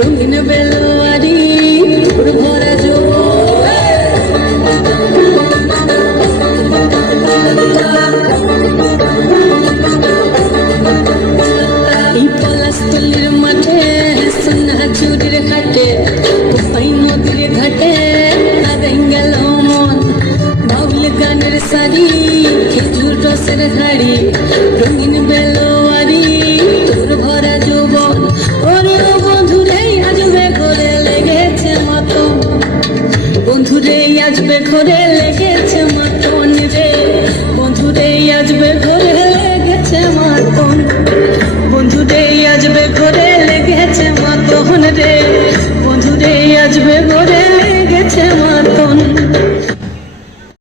রঙিন বেলোয়ারি ভরা এই পলাশতলির মাঠে সোনা চুরির ঘাটে কোপাই নদীর ঘাটে হারাই গেল মন বাউল গানের শাড়ি খেজুর রসের হাড়ি রঙিন বেলা